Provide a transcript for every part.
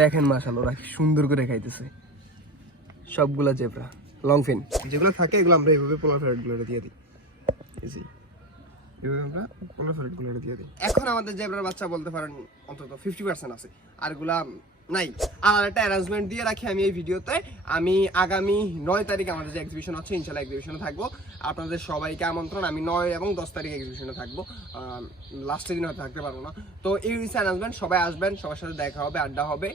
দেখেন মাশাল ওরা সুন্দর করে খাইতেছে। সবগুলা জেব্রা লং ফিন যেগুলো থাকে, এগুলো আমরা এইভাবে পোলার ফ্যারেটগুলো দিয়ে দিই। এইভাবে আমরা পোলার ফ্যারেটগুলো দিয়ে দিই। এখন আমাদের জেব্রার বাচ্চা বলতে পারেন অন্তত ফিফটি পার্সেন্ট আছে। আরগুলা নাই। আর একটা অ্যারেঞ্জমেন্ট দিয়ে রাখি আমি এই ভিডিওতে আমি আগামী নয় তারিখ আমাদের যে এক্সিবিশন আছে, ইনশাল্লাহ এক্সিবিশনে থাকব। আপনাদের সবাইকে আমন্ত্রণ, আমি নয় এবং দশ তারিখ এক্সিবিশনে থাকব। লাস্টের দিন হয়তো থাকতে পারব না। তো এই হচ্ছে অ্যানাউন্সমেন্ট সবাই আসবেন, সবার সাথে দেখা হবে, আড্ডা হবে।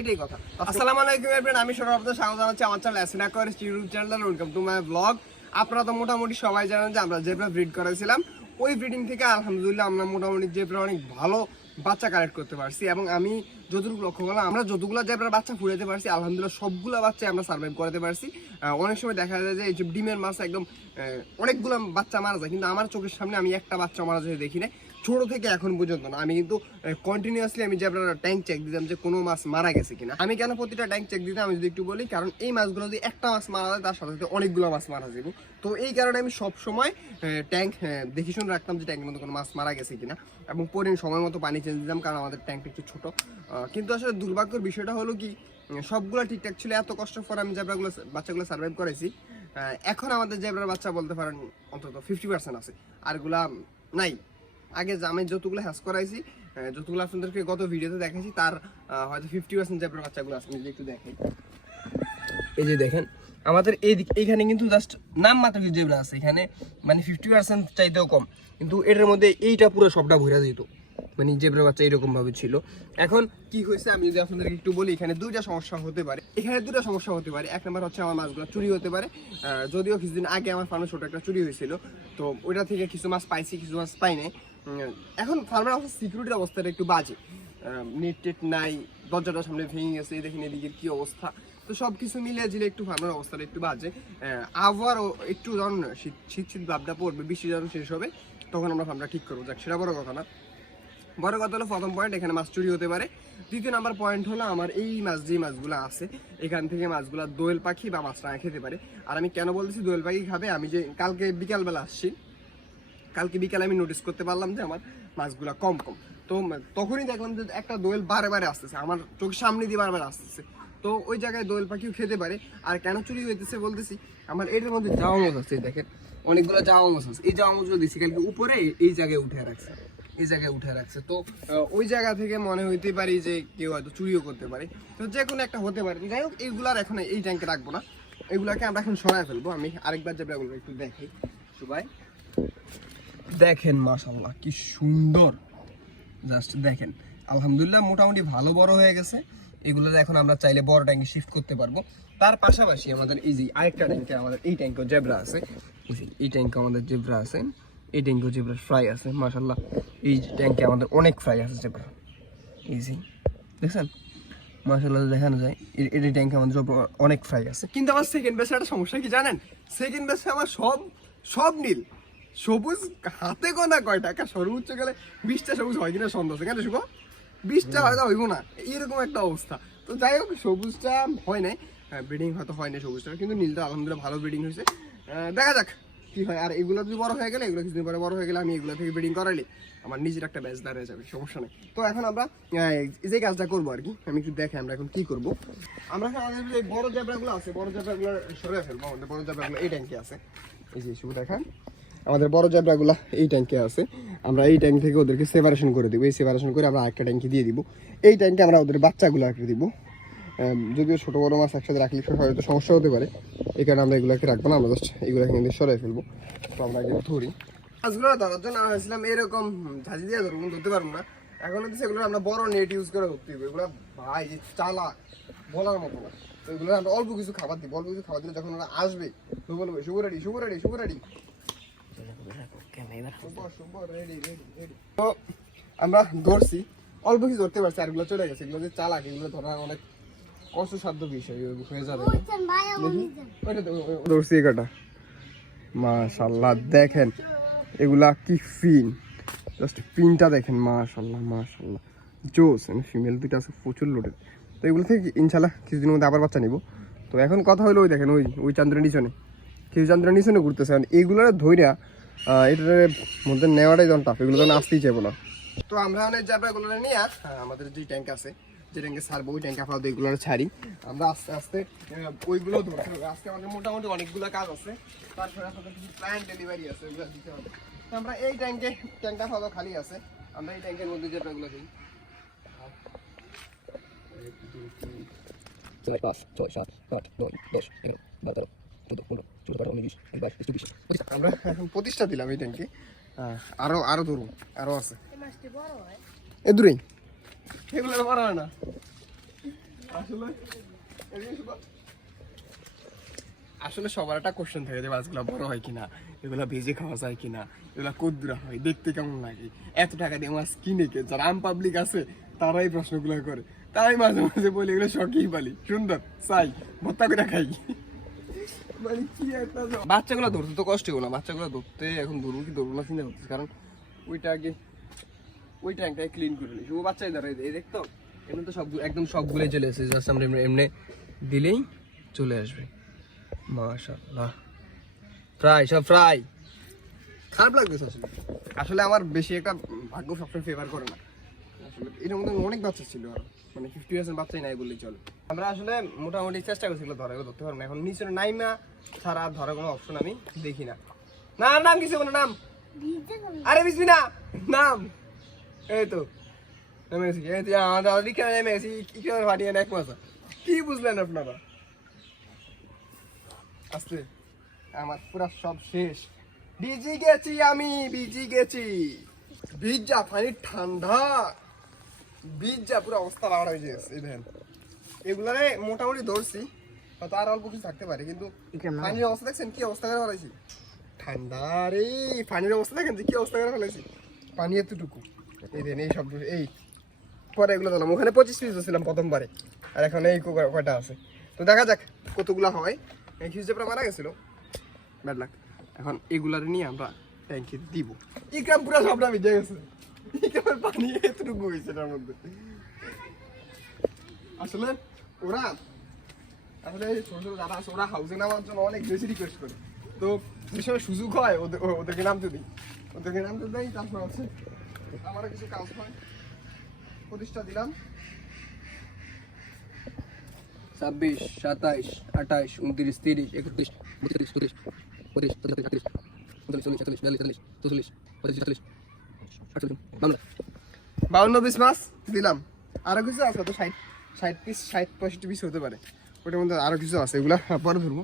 এটাই কথা। আসসালামু আলাইকুম এভরিওয়ান আমি সর্ব আপনাদের স্বাগত জানাচ্ছি আমার চ্যানেল এসিনা করে YouTube channel welcome to my blog আপনারা তো মোটামুটি সবাই জানেন যে আমরা জেব্রা ব্রিড করেছিলাম ওই ব্রিডিং থেকে আলহামদুলিল্লাহ আমরা মোটামুটি জেব্রা অনেক ভালো বাচ্চা কালেক্ট করতে পারছি এবং আমি যতটুকু লক্ষ্য করলাম, আমরা যতগুলো জেব্রার বাচ্চা ফুরাইতে পারছি, আলহামদুলিল্লাহ সবগুলো বাচ্চাই আমরা সার্ভাইভ করাতে পারছি। অনেক সময় দেখা যায় যে এই ডিমের মাছ একদম অনেকগুলো বাচ্চা মারা যায়, কিন্তু আমার চোখের সামনে আমি একটা বাচ্চা মারা যায় দেখি না ছোট থেকে এখন পর্যন্ত না। আমি কিন্তু কন্টিনিউয়াসলি আমি যে আপনার ট্যাঙ্ক চেক দিতাম যে কোনো মাছ মারা গেছে কিনা। আমি কেন প্রতিটা ট্যাঙ্ক চেক দিতাম, আমি যদি একটু বলি, কারণ এই মাছগুলো যদি একটা মাছ মারা যায়, তার সাথে সাথে অনেকগুলো মাছ মারা যাবে তো এই কারণে আমি সব সময় ট্যাঙ্ক দেখে শুনে রাখতাম যে ট্যাঙ্কের মধ্যে কোনো মাছ মারা গেছে কিনা। এবং পরে সময় মতো পানি চেঞ্জ দিতাম, কারণ আমাদের ট্যাঙ্কটা একটু ছোটো। কিন্তু আসলে দুর্ভাগ্যের বিষয়টা হলো কি, সবগুলো ঠিকঠাক ছিল, এত কষ্ট পর আমি জেব্রাগুলো বাচ্চাগুলো সার্ভাইভ করেছি এখন আমাদের জেব্রার বাচ্চা বলতে পারেন অন্তত ফিফটি পার্সেন্ট আছে। আরগুলা নাই। আগে আমি যতগুলো হ্যাস করাইছি যতগুলো আপনাদেরকে গত ভিডিওতে দেখাইছি, তার হয়তো ফিফটি পার্সেন্ট চ্যাপ্টার বাচ্চাগুলো আছে। যদি একটু দেখাই। এই যে দেখেন, আমাদের এই এইখানে কিন্তু জাস্ট নাম মাত্র কিছু জেবরা আছে। এখানে মানে ফিফটি পার্সেন্ট চাইতেও কম। কিন্তু এটার মধ্যে এইটা পুরো সবটা ভরে যেত। মানে জেব্রা বাচ্চা এরকম ভাবে ছিল। এখন কি হয়েছে আমি যদি আপনাদেরকে একটু বলি, এখানে দুইটা সমস্যা হতে পারে। এখানে দুটো সমস্যা হতে পারে। এক নম্বর হচ্ছে আমার মাছগুলো চুরি হতে পারে। যদিও কিছুদিন আগে আমার ফার্মে ছোট একটা চুরি হয়েছিল তো ওইটা থেকে কিছু মাছ পাইছি, কিছু মাছ পাই নাই। এখন ফার্মের অবস্থা সিকিউরিটির অবস্থাটা একটু বাজে। নেট টেট নাই দরজাটা সামনে ভেঙে গেছে দেখেন এদিকে কি অবস্থা। তো সব কিছু মিলিয়ে দিলে একটু ফার্মের অবস্থাটা একটু বাজে। আহ, আবারও একটু যখন শীত শীত শীত ভাবটা পড়বে বৃষ্টি যখন শেষ হবে তখন আমরা ফার্মটা ঠিক করব। যাক সেটা বড় কথা না। বড় কথা হলো প্রথম পয়েন্ট এখানে মাছ চুরি হতে পারে। দ্বিতীয় নাম্বার পয়েন্ট হলো আমার এই মাছ যে মাছগুলো আছে এখান থেকে মাছগুলো দোয়েল পাখি বা মাছটা খেতে পারে। আর আমি কেন বলতেছি দোয়েল পাখি খাবে? আমি যে কালকে বিকালবেলা আসছি কালকে বিকালে আমি নোটিস করতে পারলাম যে আমার মাছগুলা কম কম। তো তখনই দেখলাম যে একটা দোয়েল বারে বারে আসতেছে, আমার চোখের সামনে দিয়ে বারবার আসতেছে। তো ওই জায়গায় দোয়েল পাখিও খেতে পারে, আর কেন চুরি হইতেছে বলতেছি, আমার এটার মধ্যে জামা মাছ আছে দেখেন, অনেকগুলো জামা মাছ আছে। এই জামা মাছগুলো দিছি, কালকে উপরে এই জায়গায় উঠে রাখছে, এই জায়গায় উঠে রাখছে। তো ওই জায়গা থেকে মনে হইতে পারি যে কেউ হয়তো চুরিও করতে পারে। তো যে কোনো একটা হতে পারে। যাই হোক, এইগুলার এখন এই ট্যাঙ্কে রাখব না। এগুলাকে আমরা এখন সরায় ফেলব। আমি আরেকবার যে ব্যাগগুলো একটু দেখাই। সবাই। দেখেন মাশাল্লাহ কি সুন্দর। জাস্ট দেখেন, আলহামদুলিল্লাহ মোটামুটি ভালো বড় হয়ে গেছে। এগুলো এখন আমরা চাইলে বড় ট্যাঙ্কে শিফট করতে পারব। তার পাশাপাশি আমাদের এই যে আরেকটা ট্যাঙ্কে আমাদের, এই ট্যাঙ্কেও জেব্রা আছে। এই ট্যাঙ্কে আমাদের জেব্রা আছে। এই ট্যাঙ্কেও জেব্রা ফ্রাই আছে মাশাল্লাহ এই ট্যাঙ্কে আমাদের অনেক ফ্রাই আছে জেব্রা যে, দেখছেন? মাশাল্লাহ দেখানো যায় এ- এই ট্যাঙ্কে আমাদের অনেক ফ্রাই আছে। কিন্তু আমার সেকেন্ড বেসে একটা সমস্যা কি জানেন? সেকেন্ড বেসে আমার সব সব নীল। সবুজ হাতে গোনা কয় টাকা সর্বোচ্চ গেলে বিশটা সবুজ হয় কিনা সন্দেহ কেন শুভ? বিশটা হয়তো হইব না। এরকম একটা অবস্থা। তো যাই হোক, সবুজটা হয় নাই। ব্রিডিং হয়তো হয় না সবুজটা কিন্তু নীলটা আলহামদুলিল্লাহ ভালো ব্রিডিং হয়েছে। দেখা যাক কি হয়। আর এগুলো যদি বড় হয়ে গেলে, এগুলো কিছুদিন পরে বড় হয়ে গেলে আমি এগুলো থেকে ব্রিডিং করাইলে আমার নিজের একটা ব্যাচ দাঁড়িয়ে যাবে, সমস্যা নেই। তো এখন আমরা যে কাজটা করব আর কি, আমি একটু দেখে আমরা এখন কি করব। আমরা এখন আমাদের বড় জ্যাবরাগুলো আছে, বড় জ্যাবরাগুলো সরে ফেলব। আমাদের বড় জ্যাবরাগুলো এই ট্যাঙ্কে আছে। এই যে শুভ দেখান। আমাদের বড় জ্যাবরাগুলো এই ট্যাঙ্কে আছে। আমরা এই ট্যাঙ্ক থেকে ওদেরকে সেপারেশন করে দিব। এই সেপারেশন করে আমরা একটা ট্যাঙ্কে দিয়ে দিব। এই ট্যাঙ্কে আমরা ওদের বাচ্চাগুলো রাখতে দিব যদিও ছোটো বড়ো মাছ একসাথে রাখলে হয়তো সমস্যা হতে পারে। এই কারণে আমরা এগুলোকে রাখব না, আমরা জাস্ট এগুলো এখান সরাই ফেলব। তো আমরা এগুলো ধরি। মাছগুলো ধরার জন্য আমরা ভেবেছিলাম এরকম ঝাঁঝি দিয়ে ধরতে পারব না। এখন হচ্ছে সেগুলো আমরা বড় নেট ইউজ করে ধরতে এগুলো ভাই চালা বলার মতো না। তো এগুলো আমরা অল্প কিছু খাবার দিই অল্প কিছু খাবার দিলে যখন ওরা আসবে শুভ শুভ রেডি শুভ রেডি তো আমরা ধরছি অল্প কিছু ধরতে পারছি আর এগুলো চলে গেছে। এগুলো যে চালাক এগুলো ধরা অনেক কষ্টসাধ্য বিষয় হয়ে যাবে ধরছি এগাটা মাশাল্লাহ দেখেন এগুলা কি ফিন জাস্ট ফিনটা দেখেন মাশাল্লাহ মাশাল্লাহ। জোস ফিমেল দুইটা আছে প্রচুর লোডের তো এগুলো থেকে ইনশাল্লাহ কিছুদিনের মধ্যে আবার বাচ্চা নিব। তো এখন কথা হলো ওই দেখেন ওই ওই চান্দ্রের নিচনে। কিছু চান্দ্রের নিচনে ঘুরতেছে মানে এগুলোর ধৈর্যা এটার মধ্যে নেওয়াটাই যখন টাফ এগুলো যখন আসতেই চাইব না। তো আমরা অনেক জায়গাগুলো নিয়ে আহ, আমাদের যে ট্যাঙ্ক আছে যে ট্যাঙ্কে ছাড়বো ওই ট্যাঙ্কে আপাতত এগুলো ছাড়ি। আমরা আস্তে আস্তে ওইগুলো ধরতে হবে আজকে আমাদের মোটামুটি অনেকগুলো কাজ আছে তারপরে আপাতত কিছু প্ল্যান ডেলিভারি আছে ওগুলো দিতে হবে। তো আমরা এই ট্যাঙ্কে ট্যাঙ্কটা আপাতত খালি আছে আমরা এই ট্যাঙ্কের মধ্যে যেটা ওগুলো দিই। ছয় পাঁচ ছয় সাত আট নয় দশ এগারো বারো তেরো। প্রতিষ্ঠা। দিলাম এই ট্যাঙ্কে। আরও আরও ধরুন, আরও আছে। এ দূরেই। এগুলো হয় না। আসলে আসলে সবার একটা কোশ্চেন থাকে যে মাছগুলো বড় হয় কিনা, এগুলো ভেজে খাওয়া যায় কিনা, এগুলো কদ্দুরা হয়, দেখতে কেমন লাগে? এত টাকা দিয়ে মাছ কিনে কে? যারা আম পাবলিক আছে, তারাই প্রশ্নগুলো করে। তাই মাঝে মাঝে বলি, এগুলো শখই পালি সুন্দর, চাই, ভর্তা করে খাই। বাচ্চাগুলো ধরতে তো কষ্ট হলো না, বাচ্চাগুলো ধরতে এখন ধরবো কি ধরবো না চিন্তা করতেছি, কারণ ওইটা আগে ওই ট্যাঙ্কটাকে ক্লিন করে নিই শুধু বাচ্চাই ধরে, এই দেখতো এমনি তো সব একদম সবগুলো চলে এসেছে জাস্ট আমরা এমনি- দিলেই চলে আসবে। মাশাআল্লাহ। ফ্রাই সব ফ্রাই খারাপ লাগতেছে আসলে। আসলে আমার বেশি একটা ভাগ্য সবসময় ফেভার করে না। এটার মধ্যে অনেক বাচ্চা ছিল আর মানে ফিফটি পার্সেন্ট বাচ্চাই নাই আমরা আসলে মোটামুটি চেষ্টা ধরতে পারব না। এখন ছাড়া কোনো অপশন আমি দেখি না। না নাম কিছু নাম। এই তো কি বুঝলেন আপনারা? আস্তে আমার পুরা সব শেষ। বিজি গেছি আমি বিজি গেছি। ঠান্ডা। বীজ যা পুরো অবস্থা বাড়া হয়ে গেছে এই দেখেন। এগুলারে মোটামুটি ধরছি হয়তো আর অল্প কিছু থাকতে পারে কিন্তু পানির অবস্থা দেখছেন কি অবস্থা করে ফেলাইছি ঠান্ডা রে পানির অবস্থা দেখেন যে কি অবস্থা করে ফেলাইছি পানি এতটুকু। এই দেন এই সব এই পরে এগুলো দিলাম ওখানে পঁচিশ পিস ছিলাম প্রথমবারে আর এখন এই কয়টা আছে। তো দেখা যাক কতগুলো হয়। এই হিউজেপরা মারা গেছিল। ব্যাড লাক এখন এগুলার নিয়ে আমরা ট্যাঙ্কি দিব। ইকরাম পুরো সবটা ভিজে গেছে। পানি এতটুকু আসলে ওরা আসলে ছোট ছোট যারা আছে ওরা হাউসে নামার জন্য অনেক বেশি রিকোয়েস্ট করে তো যে সময় সুযোগ হয় ওদের ওদেরকে নামতে দিই ওদেরকে নামতে দেয় তারপর আছে আমারও কিছু কাজ হয় প্রতিষ্ঠা দিলাম ছাব্বিশ সাতাইশ আঠাইশ উনত্রিশ তিরিশ একত্রিশ বত্রিশ চৌত্রিশ পঁয়ত্রিশ ছত্রিশ আটত্রিশ উনচল্লিশ চল্লিশ একচল্লিশ বিয়াল্লিশ তেতাল্লিশ চৌচল্লিশ পঁয়ত্রিশ সাতচল্লিশ বাউন্ন পিস মাছ, দিলাম। আরও কিছু আছে তো ষাট ষাট পিস ষাট, পঁয়ষট্টি পিস হতে পারে। ওটার মধ্যে আরও কিছু আছে, এগুলা পরে ধরবো।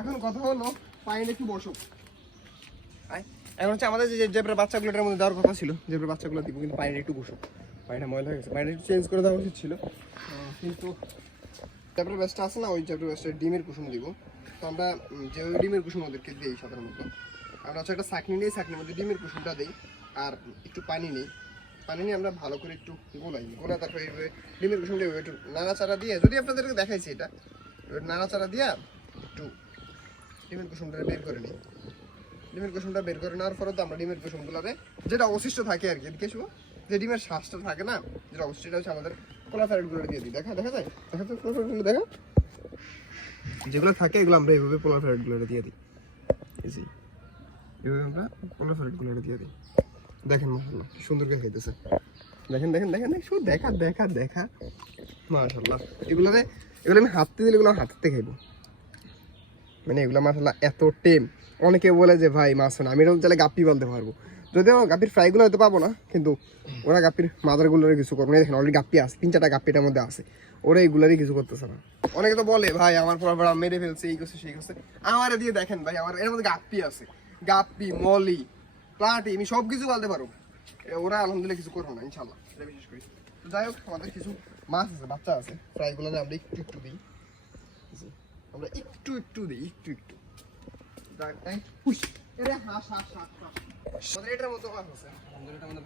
এখন কথা হলো পানিটা একটু বসো। এখন হচ্ছে আমাদের যে জেব্রা বাচ্চাগুলোটার মধ্যে দেওয়ার কথা ছিল জেব্রা বাচ্চাগুলো দিব, কিন্তু পানিটা একটু বসো। পানিটা ময়লা হয়ে গেছে। পানিটা একটু চেঞ্জ করে দেওয়া উচিত ছিল। কিন্তু জেব্রা বেস্টটা আছে না, ওই জেব্রা বেস্টের ডিমের কুসুম দিব। তো আমরা যে ডিমের কুসুম ওদেরকে দিই সাধারণত। আমরা হচ্ছে একটা চাকনি নিই, চাকনির মধ্যে ডিমের কুসুমটা দিই। আর একটু পানি নিই। পানি নিয়ে আমরা ভালো করে একটু গোলাই গোলা তারপরে এইভাবে ডিমের কুসুমটা একটু নাড়াচাড়া দিয়ে, যদি আপনাদেরকে দেখাইছি এটা নাড়াচাড়া দিয়া একটু ডিমের কুসুমটা বের করে নিই। ডিমের কুসুমটা বের করে নেওয়ার পরে তো আমরা ডিমের কুসুমগুলোরে যেটা অবশিষ্ট থাকে আর কি শুভ যে ডিমের শ্বাসটা থাকে না, যেটা অবশিষ্ট হচ্ছে আমাদের কোলা ফ্যারেটগুলো দিয়ে দিই। দেখা দেখা যায়? দেখা যায় কোলা ফ্যারেটগুলো দেখা? যেগুলো থাকে, এগুলো আমরা এইভাবে পোলা ফ্যারেটগুলো দিয়ে দিই। এইভাবে আমরা পোলা ফ্যারেটগুলো দিয়ে দিই। দেখেন সুন্দর করে খাইতেছে দেখেন দেখেন দেখেন শুধু দেখা দেখা দেখা। মাশাল্লাহ এগুলোরে, এগুলো আমি হাতে দিলে এগুলো হাতে খাইবো। মানে এগুলো মাশাল্লাহ এত টেম। অনেকে বলে যে, ভাই মাছ না আমি এরকম চাইলে গাপ্পি বলতে পারব। যদিও গাপ্পির ফ্রাইগুলো হয়তো পাবো না, কিন্তু ওরা গাপ্পির মাদারগুলোরে কিছু করব। না দেখেন অলরেডি গাপ্পি আছে, তিন চারটা গাপ্পিটার মধ্যে আছে। ওরা এইগুলোরই কিছু করতেছে না। অনেকে তো বলে, ভাই, আমার পর মেরে ফেলছে, এই করছে, সেই করছে। আমার দিয়ে দেখেন, ভাই, আমার এর মধ্যে গাপ্পি আছে। গাপ্পি, মলি প্লাটি, আমি সব কিছু বলতে পারব ওরা আলহামদুলিল্লাহ কিছু করব না, ইনশাল্লাহ এটা বিশেষ করে যাই হোক, আমাদের কিছু মাছ আছে, বাচ্চা আছে, ফ্রাইগুলো আমরা একটু একটু দিই আমরা একটু একটু দিই, একটু একটু মাছ আছে।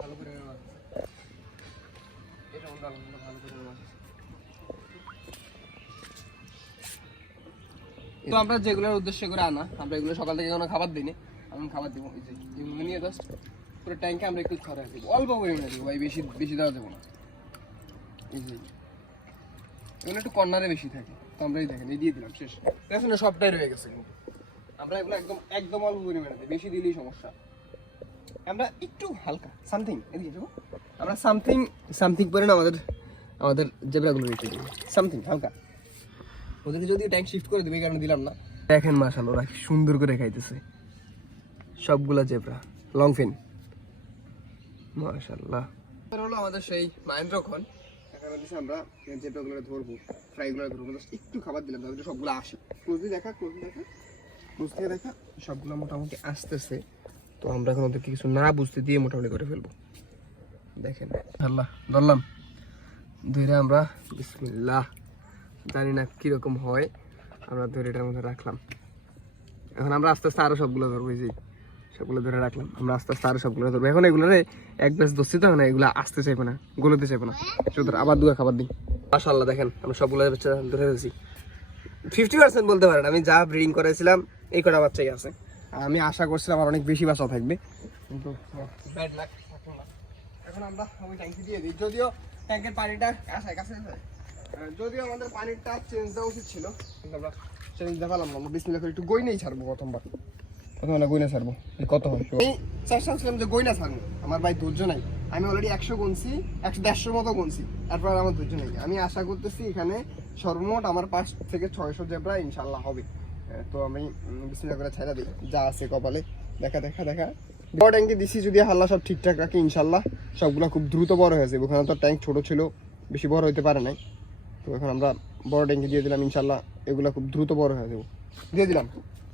ভালো পরিমাণে মাছ আছে। মধ্যে ভালো আছে। তো আমরা যেগুলোর উদ্দেশ্য করে আনা, আমরা এগুলো সকাল থেকে কোনো খাবার দিই আমি খাবার দেবো, এই নিয়ে জাস্ট পুরো ট্যাঙ্কে আমরা একটু ছড়াই দিব। অল্প পরিমাণে দিব, ভাই, বেশি বেশি দেওয়া দেবো না। এগুলো একটু কর্নারে বেশি থাকে, তো আমরা এই দেখেন, এই দিয়ে দিলাম, শেষ। পেছনে সবটাই রয়ে গেছে কিন্তু। আমরা এগুলো একদম একদম অল্প পরিমাণে দিই বেশি দিলেই সমস্যা। আমরা একটু হালকা সামথিং এদিকে যাব। আমরা সামথিং সামথিং করে না, আমাদের আমাদের জেব্রাগুলো রেখে দিই সামথিং হালকা। ওদেরকে যদিও ট্যাঙ্ক শিফট করে দিবে, এই কারণে দিলাম না। দেখেন মাশাল ওরা সুন্দর করে খাইতেছে। সবগুলা জেব্রা লং ফিন মাশাল্লাহ হলো আমাদের সেই মাহেন্দ্রক্ষণ এখন হচ্ছে আমরা জেব্রাগুলো ধরবো ফ্রাইগুলো ধরবো একটু খাবার দিলাম তাহলে সবগুলো আসে। ক্লোজলি দেখা ক্লোজলি দেখা ক্লোজ দেখা সবগুলো মোটামুটি আসতেছে। তো আমরা এখন ওদেরকে কিছু না বুঝতে দিয়ে মোটামুটি করে ফেলব। দেখেন। আল্লাহ ধরলাম। ধরে আমরা বিসমিল্লাহ জানি না কীরকম হয়। আমরা ধরে এটার মধ্যে রাখলাম। এখন আমরা আস্তে আস্তে আরও সবগুলো ধরবো এই যে। সবগুলো ধরে রাখলাম। আমরা আস্তে আস্তে আরও সবগুলো ধরবো। এখন এগুলো রে, এক ব্যাস ধরছি তো না এগুলো আসতে চাইব না, গলতে চাইব না। সুতরাং আবার দুগা খাবার দিই। মাশাল্লাহ দেখেন, আমরা সবগুলো ধরে ফেলছি। ফিফটি পার্সেন্ট বলতে পারেন, আমি যা ব্রিডিং করেছিলাম এই কটা বাচ্চাই আছে। আমি আশা করছিলাম আমার অনেক বেশি বাচ্চা থাকবে। কিন্তু ব্যাড এখন আমরা ওই ট্যাঙ্কি দিয়ে দিই। যদিও ট্যাঙ্কের পানিটা, কাছে কাছে যদিও আমাদের পানিটা চেঞ্জ দেওয়া উচিত ছিল, কিন্তু আমরা চেঞ্জ দেখালাম না। আমরা বিসমিল্লাহ করে একটু গইনেই ছাড়বো প্রথমবার। প্রথমে গইনা ছাড়বো? কত হয়? আমি চেষ্টা ছিলাম যে গইনা ছাড়বো। আমার ভাই ধৈর্য নাই। আমি অলরেডি একশো গুনছি একশো দেড়শোর মতো গুনছি। তারপর আমার ধৈর্য নেই। আমি আশা করতেছি এখানে সর্বমোট আমার পাঁচ থেকে ছয়শো জেব্রা ইনশাল্লাহ হবে। তো আমি উম, করে ছেড়ে দিই। যা আছে কপালে। দেখা দেখা দেখা। বড় ট্যাঙ্কে দিছি যদি হাল্লা সব ঠিকঠাক রাখি ইনশাল্লাহ। সবগুলো খুব দ্রুত বড় হয়েছে ওখানে তো ট্যাঙ্ক ছোট ছিল বেশি বড় হইতে পারে নাই। তো এখন আমরা বড় ট্যাঙ্কি দিয়ে দিলাম ইনশাল্লাহ। এগুলো খুব দ্রুত বড় হয়ে যাব। দিয়ে দিলাম।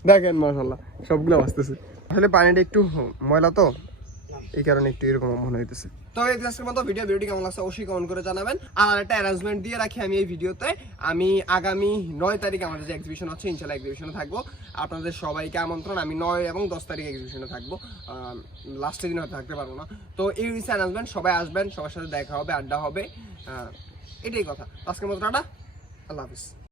দেখেন মাশাল্লাহ সবগুলো আসতেছে। আসলে পানিটা একটু ময়লা তো, এই কারণে একটু এরকম মনে হইতেছে। তো এই আজকের মতো ভিডিও ভিডিওটি কেমন লাগছে অবশ্যই কমেন্ট করে জানাবেন। আর একটা অ্যারেঞ্জমেন্ট দিয়ে রাখি আমি এই ভিডিওতে আমি আগামী নয় তারিখে আমাদের যে এক্সিবিশন হচ্ছে ইনশাল্লাহ এক্সিবিশনে থাকব। আপনাদের সবাইকে আমন্ত্রণ, আমি নয় এবং দশ তারিখ এক্সিবিশনে থাকব। লাস্টের দিন হয়তো থাকতে পারব না। তো এই হচ্ছে অ্যানাউন্সমেন্ট সবাই আসবেন, সবার সাথে দেখা হবে, আড্ডা হবে। এটাই কথা। আজকের মতো টাটা, আল্লাহ হাফিজ।